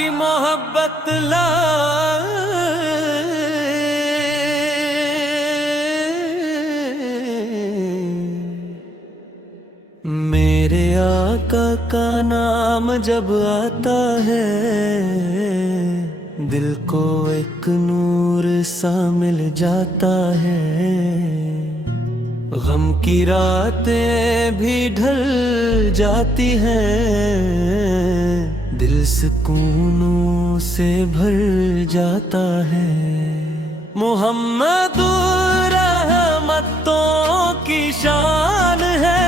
की मोहब्बत ला मेरे आका का नाम जब आता है दिल को एक नूर सा मिल जाता है। गम की रातें भी ढल जाती हैं, दिल सुकूनों से भर जाता है। मोहम्मद रहमतों की शान है,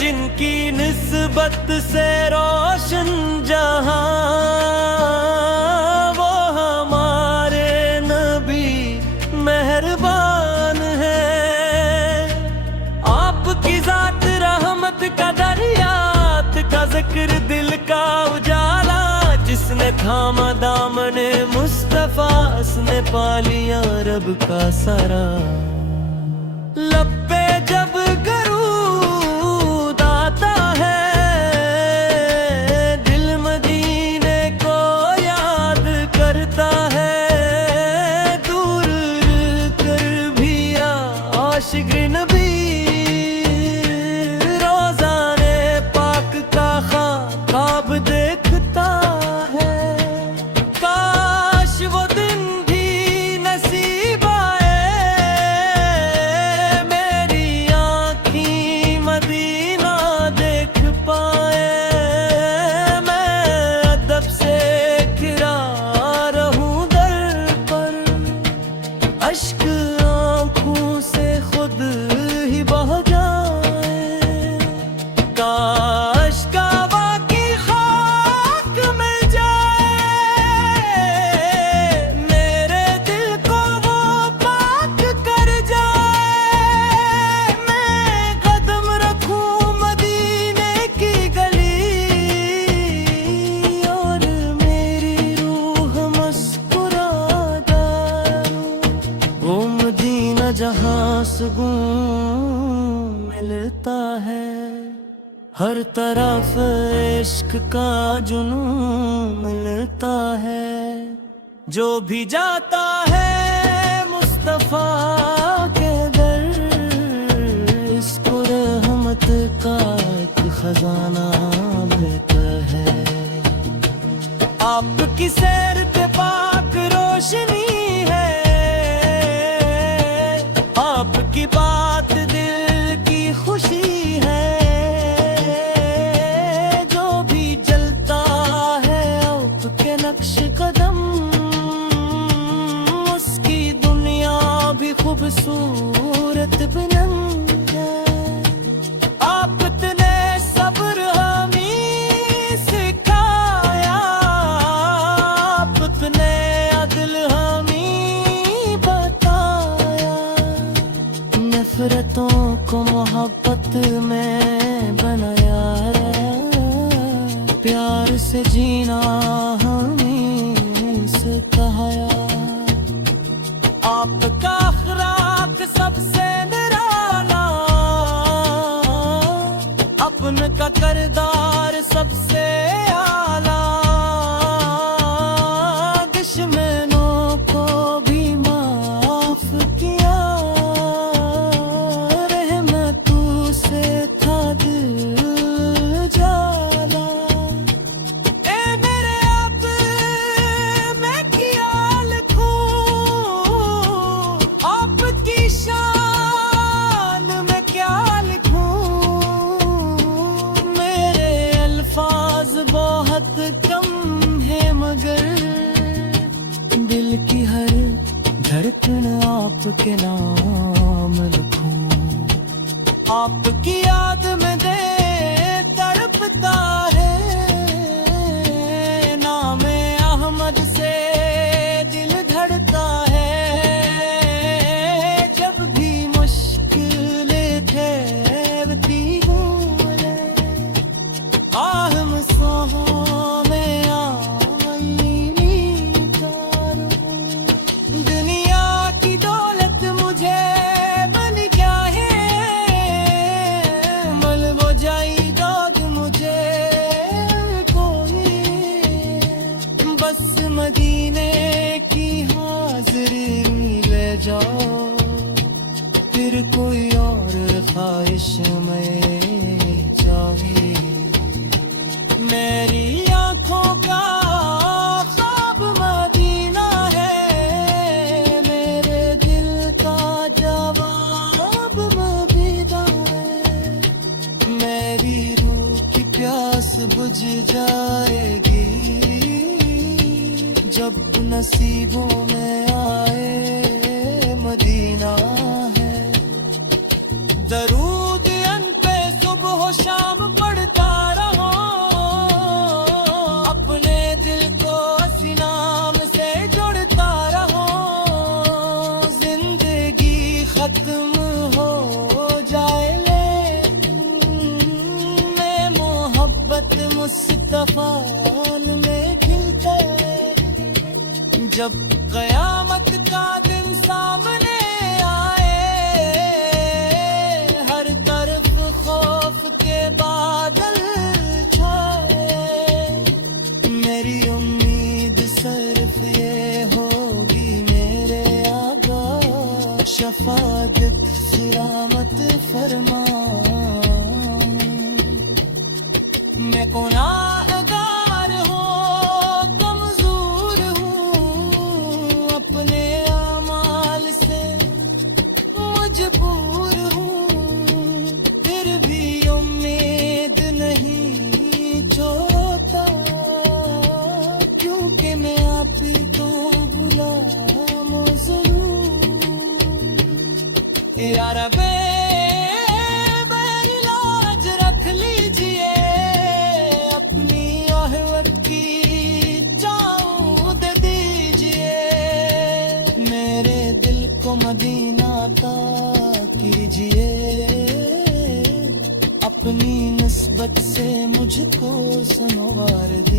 जिनकी निस्बत से रोशन जहां, वो हमारे नबी मेहरबान है। आपकी जात रहमत का दरियात का जिक्र दिल का उजाला, जिसने थामा दामने मुस्तफा उसने पा लिया रब का सारा। लब पे जब दरूद आता है, दिल मदीने को याद करता है। दूर कर भी आशिक नबी रोज़ाने पाक का ख्वाब देखता है। काश वो दिन भी नसीब आए, मेरी आँखीं मदीना देख पाए। मैं अदब से खिरा रहूं दर पर, अश्क आँखों से खुद ही बह जाए। काश काबा की खाक में जाए, मेरे दिल को वो पाक कर जाए। मैं कदम रखूं मदीने की गली, और मेरी रूह मुस्कुरा जाए। वो मदीना जहाँ सुकून मिलता है, हर तरफ इश्क का जुनून मिलता है। जो भी जाता है मुस्तफा के दर, इसको रहमत का एक खजाना मिलता है। आपकी सैर पे पाक रोशनी है, आपकी बात दिल की खुशी है। जो भी जलता है आपके नक्श कदम, उसकी दुनिया भी खूबसूरत बनम है। आपने सब्र हमें सिखाया, आपने अदल हमें बताया। नफरतों को मोहब्बत में बनाया, प्यार से जीना हमें सिखाया। आपका अखलाक सबसे निराला, अपन का करदार सबसे आला। दुश्मनों को भी माफ किया, रहमतों से था दिल जाला। ए मेरे आप मैं क्या लिखूं, आपकी शान में क्या लिखूं। मेरे अल्फाज बहुत कम है, मगर दिल की हर धड़कन आपके नाम लिखूं। आपकी याद में दे तड़पता है, नामे अहमद से दिल धड़ता है। जब भी मुश्किलें ठहरती हूँ, आहम सोहों में आईनी कार हूँ। दुनिया की दौलत मुझे बन क्या है, बस मदीने की हाज़िरी ले जाओ, फिर कोई और ख्वाहिश में चाहिए। मेरी आँखों का ख्वाब मदीना है, मेरे दिल का जवाब मदीना है। मेरी रूह की प्यास बुझ जाएगी जब नसीबों में आए मदीना है। दरूद अन पे सुबह शाम पढ़ता रहो, अपने दिल को सीनाम से जोड़ता रहो। जिंदगी खत्म हो जाए लेकिन मैं मोहब्बत मुस्तफा में खिलते। जब कयामत का दिन सामने आए, हर तरफ खौफ के बादल छाए। मेरी उम्मीद सिर्फ ये होगी मेरे आका, शफाअत सलामत फरमा। मैं गुनाहगार हूँ, कमजोर हूँ, अपने अमाल से मजबूर हूँ, फिर भी उम्मीद नहीं छोड़ता, क्योंकि मैं आप ही तो गुलाम जरूर। या रब्बे लाज रख लीजिए, अपनी आहवत की चाँद दीजिए। मेरे दिल को मदीना का कीजिए, अपनी निस्बत से मुझको संवार दीजिए।